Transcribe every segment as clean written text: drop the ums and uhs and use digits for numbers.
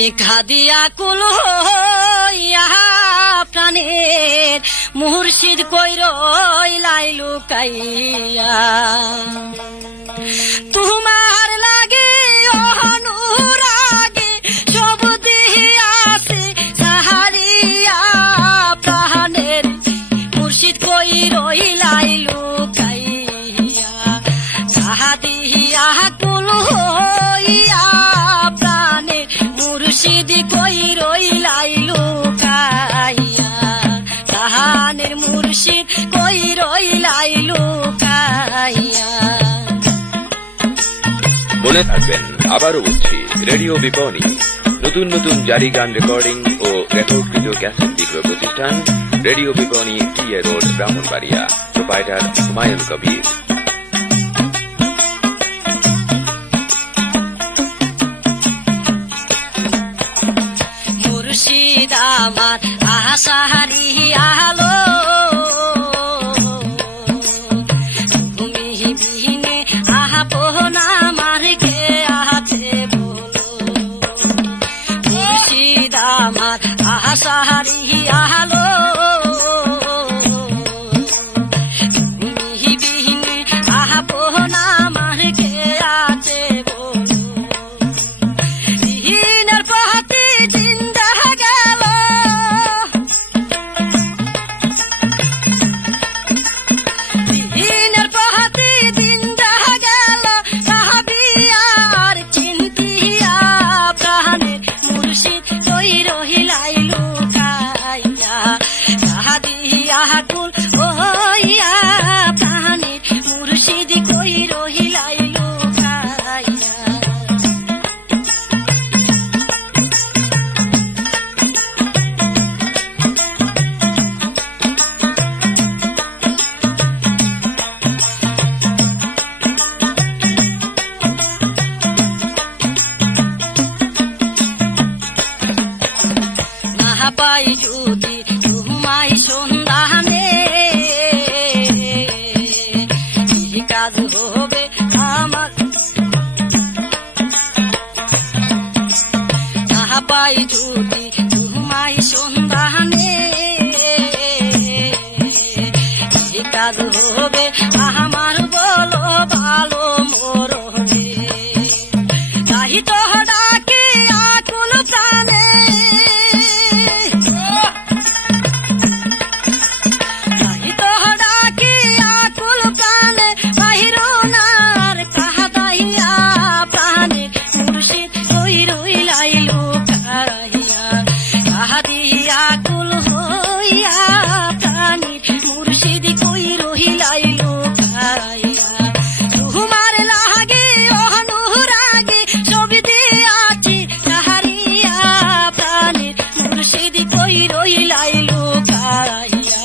তুমি খাদিয়া কুল হইয়া প্রাণের মুর্শিদ কই রইলাই লুকাইয়া তোমার লাগে অনুরাগে সব দিয়াছে সাহারিয়া প্রাণের মুর্শিদ কই রইলাই লুকাইয়া সাহাদিয়া কুল হইয়া প্রাণের মুর্শিদ কই রইলাই লুকাইয়া তাহানের মুর্শিদ কই রইলাই লুকাইয়া। মনে থাকবেন, আবারও বলছি, রেডিও বিপণী নতুন নতুন জারি গান রেকর্ডিং ও রেকর্ডকৃত ক্যাসেট বিক্রয় প্রতিষ্ঠান রেডিও বিপণী TA road Brahmanbaria. Proprietor Humayun Kabir. মুর্শিদ আমার আশাহারি আলো তুমি বিহীনে আপন আমার কে আছে বলো মুর্শিদ আমার আশাহারি আলো তুমি বিহীনে আপন আমার কে আছে বলো দিনের পথে জিন্দা গেল দিনের পথে জিন্দা গেল সাহাবিয়ার চিন্তিয়া প্রাণের মুর্শিদ কই রহিলাই লুকাইয়া সাহাদিয়া কুল হইয়া প্রাণের মুর্শিদ কই রহিলাই লুকাইয়া। না পাই যদি তোমায় সন্ধানে কি কাজ হবে আমার না পাই যদি তোমায় সন্ধানে কি কাজ হবে আমার বলো ভালো মরণে তাই তো ডাকে আকুল প্রাণে তাই তো ডাকে আকুল প্রাণে বাহিরনার কাহাদাইয়া প্রাণে মুর্শিদ কই রইলাই লুকাইয়া কাহাদিয়া কুল হইয়া প্রাণে মুর্শিদ কই রহিলাই লুকাইয়া তোমার লাগে অনুরাগে সব দিয়াছি সাহারিয়া প্রাণে মুর্শিদ কই রহিলাই লুকাইয়া।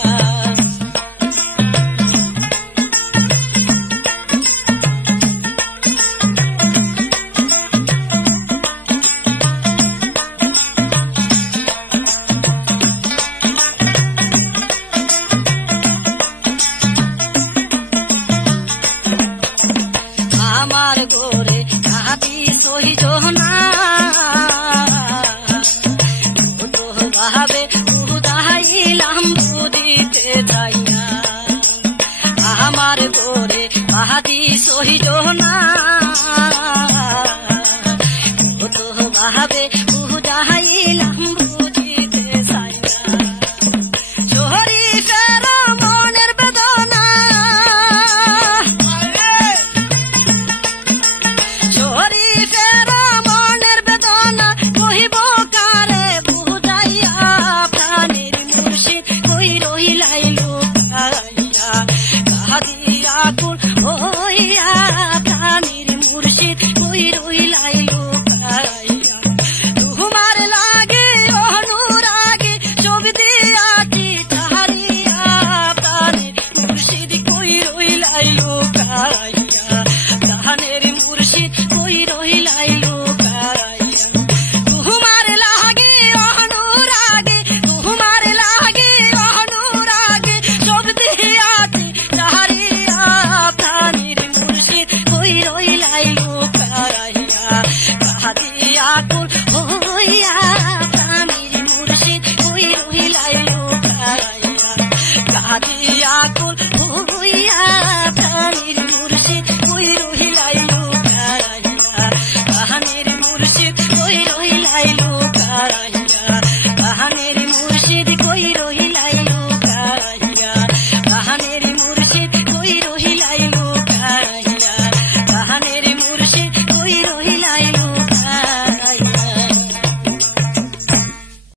আমার গোরে কাঁদি সহিজ না ভাবে উদাইলাম বুদিতে যাইয়া আমার গোরে কাঁদি সহিজ না ভাবে উদাইলাম বুদিতে যাইয়া শরীফের মনের বেদনা শরীফের মনের বেদনা কহিব কারে বুঝাইয়া প্রাণের মুর্শিদ কই রহিলাই লুকাইয়া কাহাদিয়া কুল হইয়া প্রাণের মুর্শিদ কই রহিলাই লুকাইয়া তোমার লাগে অনুরাগে সব দিয়াছি সাহারিয়া প্রাণের মুর্শিদ কই রহিলাই লুকাইয়া প্রাণের মুর্শিদ কই রহিলাই লুকাইয়া তোমার লাগে অনুরাগে তোমার লাগে অনুরাগে সব দিয়াছি সাহারিয়া প্রাণের মুর্শিদ কই রহিলাই লুকাইয়া কাহাদিয়া কুল লইয়া